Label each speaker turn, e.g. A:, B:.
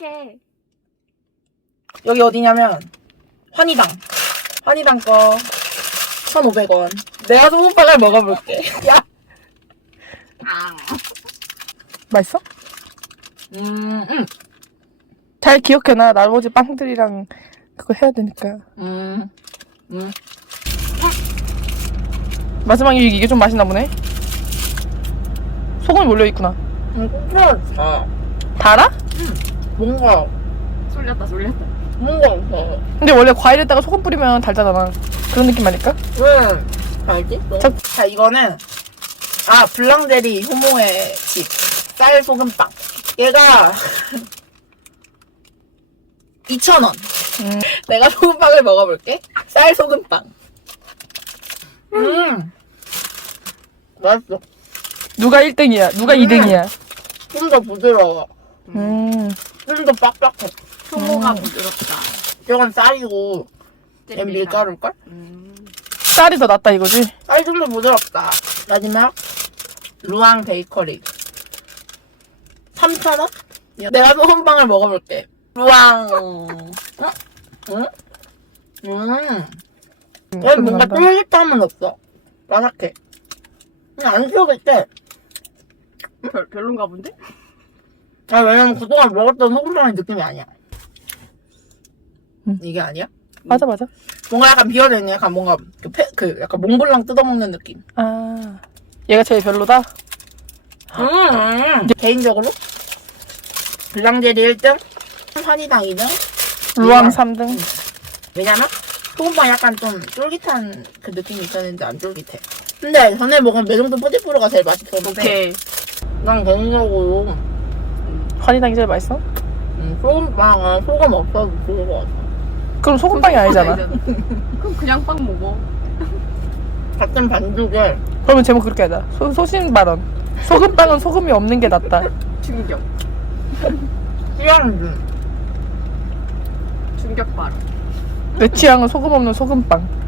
A: 어떡해.
B: 여기 어디냐면 환희당 거 1,500원. 내가 소금빵을 먹어볼게. 야.
C: 맛있어? 잘 기억해놔. 나머지 빵들이랑 그거 해야 되니까. 마지막에 이게 좀 맛있나 보네. 소금이 몰려있구나.
B: 아,
C: 달아?
B: 뭔가
A: 쏠렸다.
B: 없어.
C: 근데 원래 과일에다가 소금 뿌리면 달잖아. 그런 느낌 아닐까?
B: 왜 알지? 자, 이거는 블랑데리 효모의 집 쌀 소금빵. 얘가 2,000원. 내가 소금빵을 먹어볼게. 쌀 소금빵. 맛있어.
C: 누가 1등이야? 누가 2등이야?
B: 좀 더 부드러워. 좀 더 빡빡해.
A: 효모가 부드럽다.
B: 이건 쌀이고 얘 밀가루일걸?
C: 쌀이 더 낫다 이거지?
B: 쌀이 좀 더 부드럽다. 마지막 루앙 베이커리 3,000원? 내가 소금빵을 먹어볼게. 루앙. 응? 얘 뭔가 쫄깃함은 없어. 바삭해. 그냥 안 쫄깃해.
A: 별론가 본데?
B: 왜냐면 그동안 먹었던 소금빵의 느낌이 아니야. 이게 아니야?
C: 맞아.
B: 뭔가 약간 비어있네. 약간 뭔가 약간 몽블랑 뜯어먹는 느낌.
C: 아, 얘가 제일 별로다?
B: 개인적으로 블랑제리 1등, 환희당 2등,
C: 루앙 3등.
B: 왜냐면 소금빵 약간 좀 쫄깃한 그 느낌이 있었는데 안 쫄깃해. 근데 전에 먹은 매정도 포지프로가 제일 맛있었는데
A: 오케이.
B: 난 개인적으로
C: 환희당이 제일 맛있어?
B: 소금빵은 소금 없어도 좋을 것 같아.
C: 그럼 소금빵이 아니잖아.
A: 그럼 그냥 빵 먹어.
B: 같은 반죽에
C: 그러면 제목 그렇게 하자. 소신 발언. 소금빵은 소금이 없는 게 낫다.
A: 충격.
B: 씨앗을
A: 충격 발언.
C: 내 취향은 소금 없는 소금빵.